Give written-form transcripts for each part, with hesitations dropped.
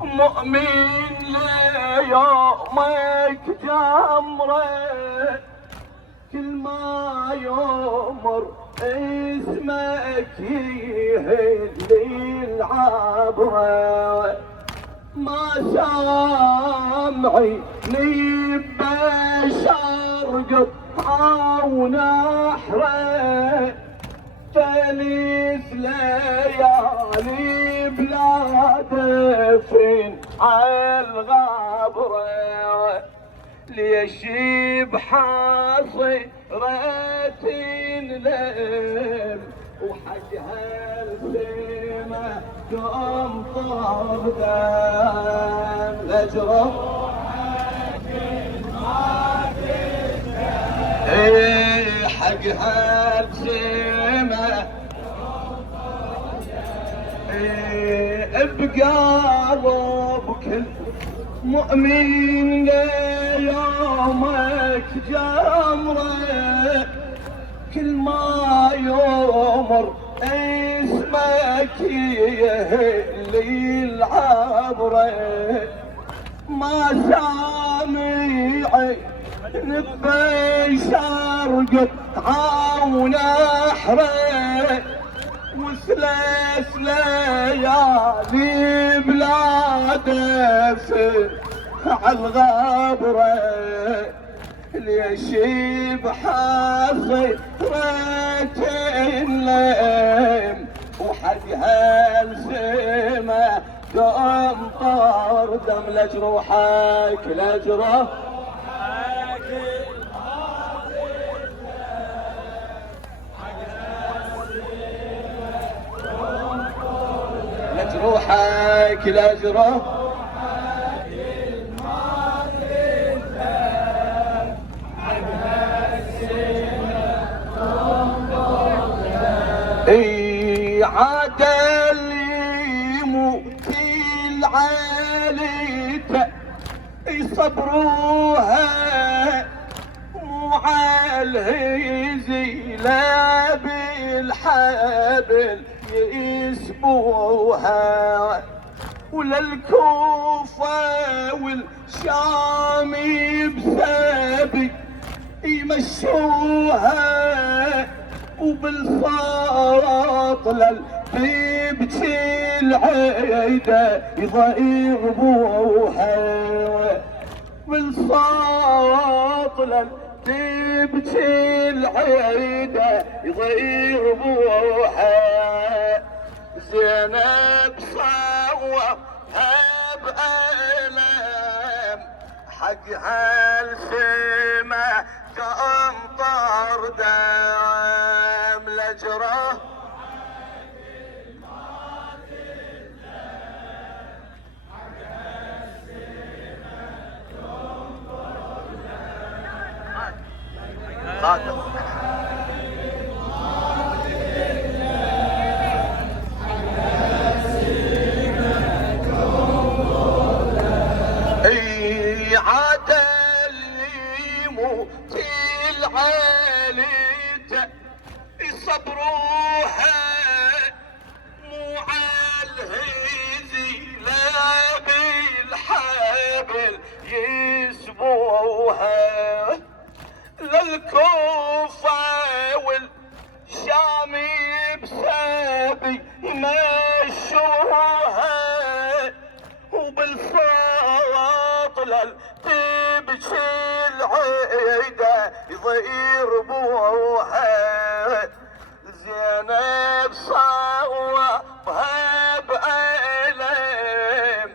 مؤمن ليومك جمره، كل ما يمر اسمك يهلي العبره، ما سامعي بشر قطعه ونحره، ثالث ليالي بلا دفن عالغبره، ليش بحصيرة الليل وحقها السما تمطر دم لجرح حقها السما بقلب كل مؤمن ليومك جمره، كل ما يمر اسمك يهلي العبره، ما سامعي بشر قطعه ونحره، وثلاث ليالي بلا دفن عالغبره، ليش بحصيرة الليل وحقها السما تمطر دم لجروحك لجروحك لجروحك لجروحك عدل يموت العاليته يصبروها، مو عالهزي لا بالحبل يسبوها، ولا الكوفة والشام بسبي يمشوها، وبالصوت للبيبتي العيدة يضربوها، بالصوت للبيبتي العيدة يضربوها، زينب صوتها بألم حقها السما تمطر دم لجره عدل يموت العاليته يصبروها، مو عالهزي لا بالحبل يسبوها، للكوفة والشام بسبي يمشوها، وبالصوت للتبكي العيدة يضربوها، زينب صوبها بألم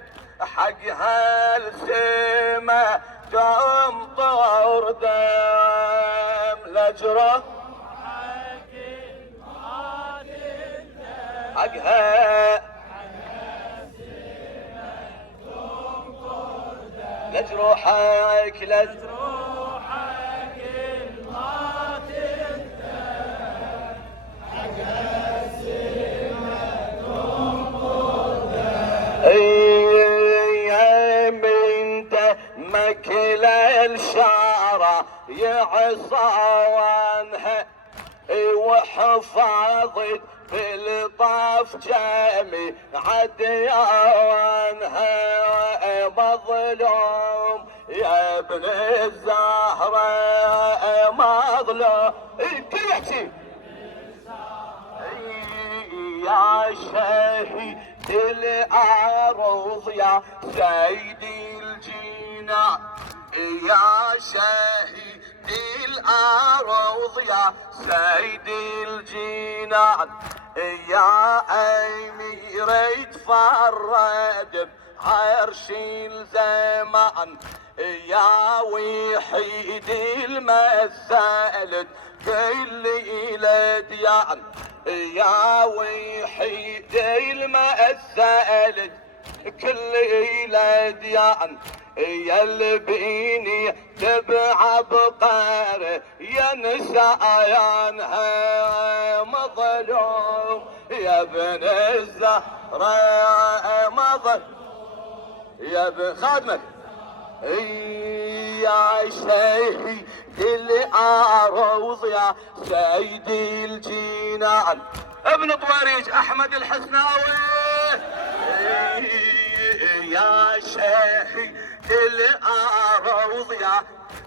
حقها السما تمطر دم لجره حقها لجروحك لجروحك ما تنتهي، حقها السما تنقض ايام انت مكل الشعره يعصى وانها وحفظت بالطاف جمي عديانها مظلوم يا ابن الزهرة مظلوم. كل يحكي يا شهيد الأرض يا سيدي الجنان، يا شهيد الأرض يا سيدي الجنان، يا أمير يتفرد بعرش الزمان، يا وحيد المسالد كل ديان، يا وحيد المسالد كل ديان، يا البيني تبع بقاره يا نسايانها مظلوم يا ابن الزهراء مظلوم يا ابن خادمك يا شيخي الأرض يا سيدي الجنان. ابن طواريج احمد الحسناوي يا شيخي الأرض يا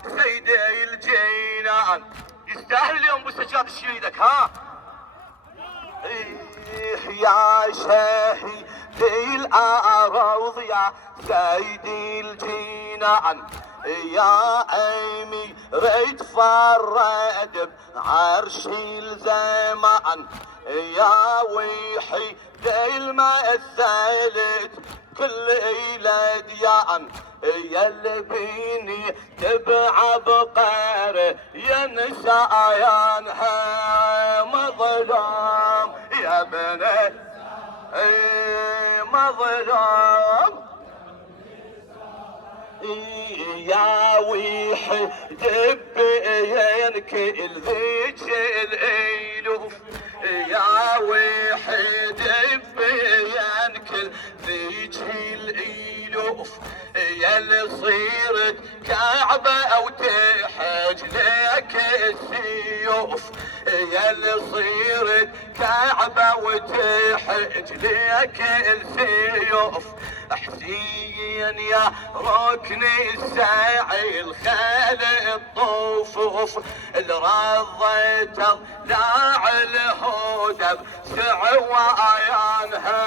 سيدي الجنان. يستاهل اليوم بسجاد الشريدك ها. يا شيخي الأرض يا سيدي الجنان، يا أمي يتفرد بعرش الزمان، يا وحيد المسالد كل ديان، يا البيني تبع بقاره يا نسايانها مظلوم يا بني مظلوم، يا وحيد بينك الذيك الالوف، يا وحيد بينك الذيك الالوف، يا اللي صيرت كعبة او تحج لك السيوف، يا اللي صيرت كعبة وتحج لك السيوف، حسين يا ركن الساعي الخال الطفوف، الرضيت ضلع الهدى بسعوايانها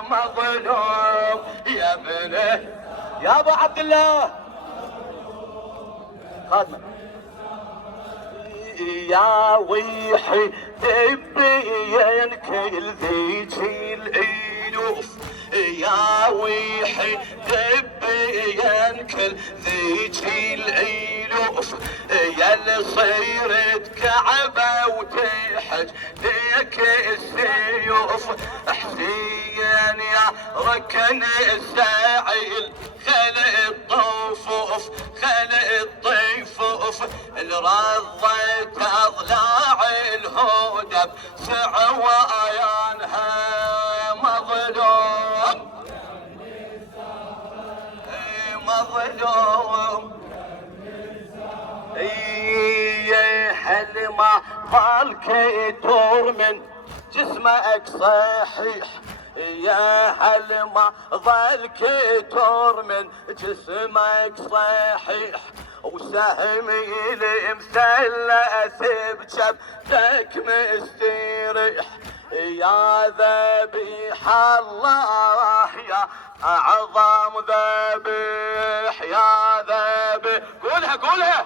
مظلوم يا ابنه يا ابو عبد الله خادمه، يا ويحي بينك الذيك الالوف، يا ويحي بينك الذيك الالوف، يا اللي صيرت كعبة وتحج ليك السيوف، حسين يا ركن الساعي خلق الطفوف خلق الطيفوف، الرضيت اضلاع الهدى بسعوايانها مظلوم مظلوم، هل ما ظلك يدور من جسمك صحيح، يا هل ما ظلك يدور من جسمك صحيح، وسهمي المثلث بجبتك مستريح، يا ذبيح الله يا أعظم ذبيح، يا ذبيح قولها قولها